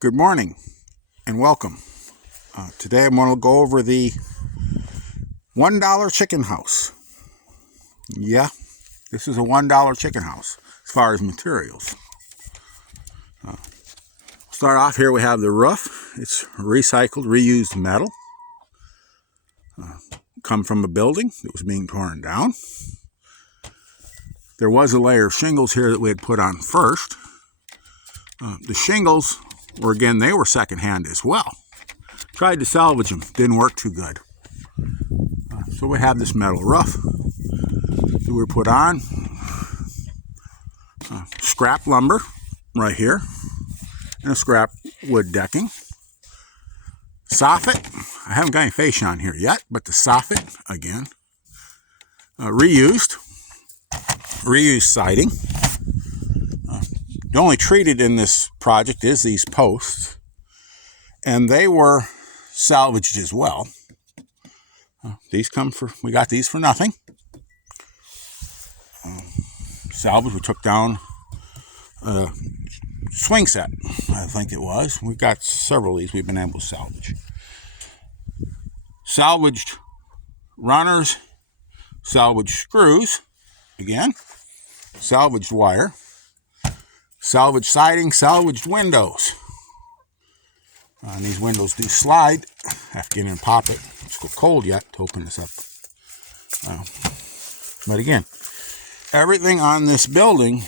Good morning and welcome. Today I'm going to go over the $1 chicken house. Yeah, this is a $1 chicken house as far as materials. Start off here, we have the roof. It's recycled, reused metal. Come from a building that was being torn down. There was a layer of shingles here that we had put on first. The shingles were, again, they were secondhand as well. Tried to salvage them, didn't work too good. So we have this metal roof that we put on. Scrap lumber right here, and a scrap wood decking. Soffit, I haven't got any fascia on here yet, but the soffit, again, reused siding. The only treated in this project is these posts, and they were salvaged as well. We got these for nothing. Salvage, we took down a swing set, I think it was. We've got several of these we've been able to salvage. Salvaged runners, salvaged screws, again, salvaged wire, salvaged siding, salvaged windows. And these windows do slide. I have to get in and pop it. It's still cold yet to open this up. But again, everything on this building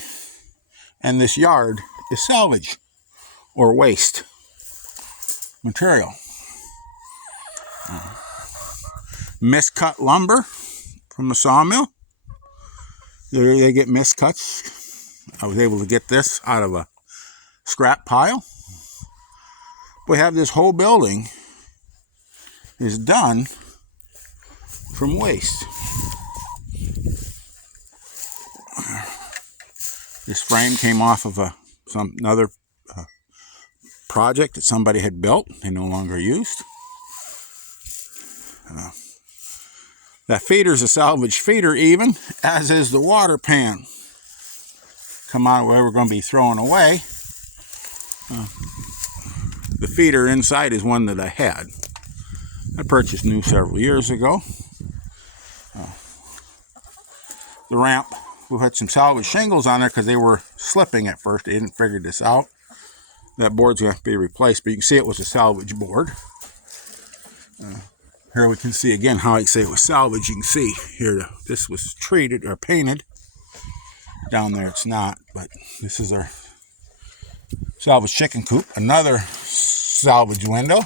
and this yard is salvage or waste material. Miscut lumber from the sawmill. They get miscuts. I was able to get this out of a scrap pile. We have this whole building is done from waste. This frame came off of another project that somebody had built. They no longer used. That feeder is a salvage feeder, even as is the water pan. Come out where we're going to be throwing away. The feeder inside is one that I had. I purchased new several years ago. The ramp, we had some salvage shingles on there because they were slipping at first. They didn't figure this out. That board's going to have to be replaced, but you can see it was a salvage board. Here we can see again how I say it was salvage. You can see here this was treated or painted. Down there it's not, but this is our salvage chicken coop. Another salvage window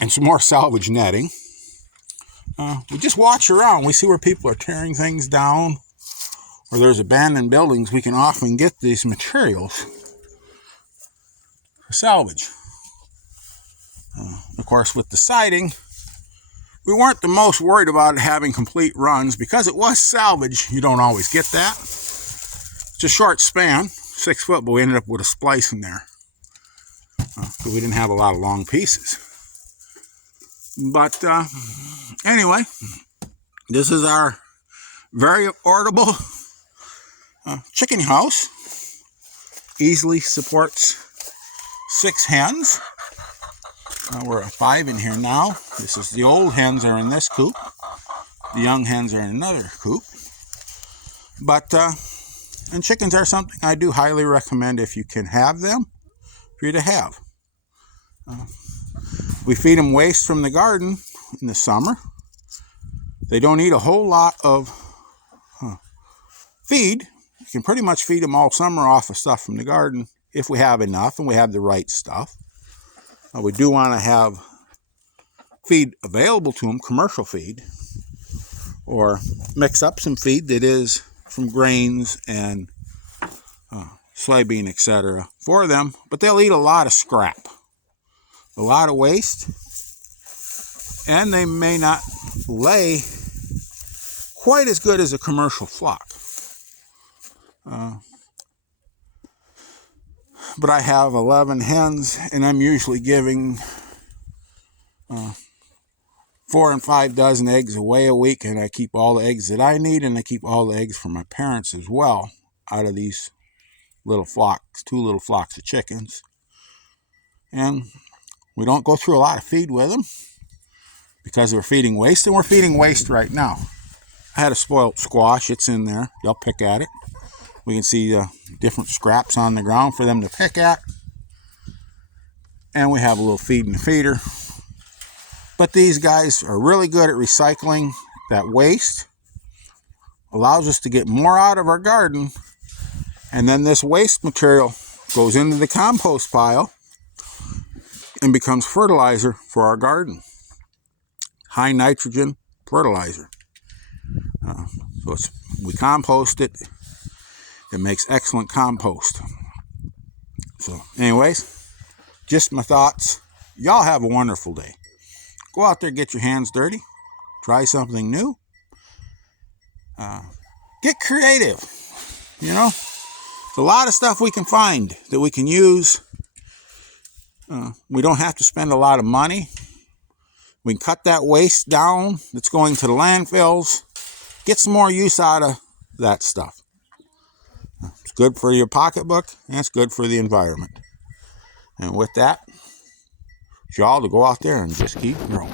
and some more salvage netting. We just watch around. We see where people are tearing things down or there's abandoned buildings. We can often get these materials for salvage. Of course, with the siding, we weren't the most worried about it having complete runs because it was salvage. You don't always get that. It's a short span, 6 foot, but we ended up with a splice in there. So we didn't have a lot of long pieces. But anyway, this is our very affordable chicken house. Easily supports 6 hens. We're at 5 in here now. This is the old hens are in this coop. The young hens are in another coop. But, and chickens are something I do highly recommend if you can have them, for you to have. We feed them waste from the garden in the summer. They don't eat a whole lot of feed. You can pretty much feed them all summer off of stuff from the garden if we have enough and we have the right stuff. We do want to have feed available to them, commercial feed, or mix up some feed that is from grains and soybean, etc. for them, but they'll eat a lot of scrap, a lot of waste, and they may not lay quite as good as a commercial flock. But I have 11 hens, and I'm usually giving 4 and 5 dozen eggs away a week, and I keep all the eggs that I need, and I keep all the eggs for my parents as well out of these little flocks, 2 little flocks of chickens. And we don't go through a lot of feed with them because we're feeding waste, and we're feeding waste right now. I had a spoiled squash. It's in there. They'll pick at it. We can see different scraps on the ground for them to pick at. And we have a little feed in the feeder. But these guys are really good at recycling that waste. Allows us to get more out of our garden. And then this waste material goes into the compost pile and becomes fertilizer for our garden. High nitrogen fertilizer. So we compost it. It makes excellent compost. So anyways, just my thoughts. Y'all have a wonderful day. Go out there, get your hands dirty. Try something new. Get creative. You know, there's a lot of stuff we can find that we can use. We don't have to spend a lot of money. We can cut that waste down that's going to the landfills. Get some more use out of that stuff. It's good for your pocketbook, and it's good for the environment. And with that, y'all to go out there and just keep growing.